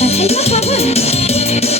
私のパワ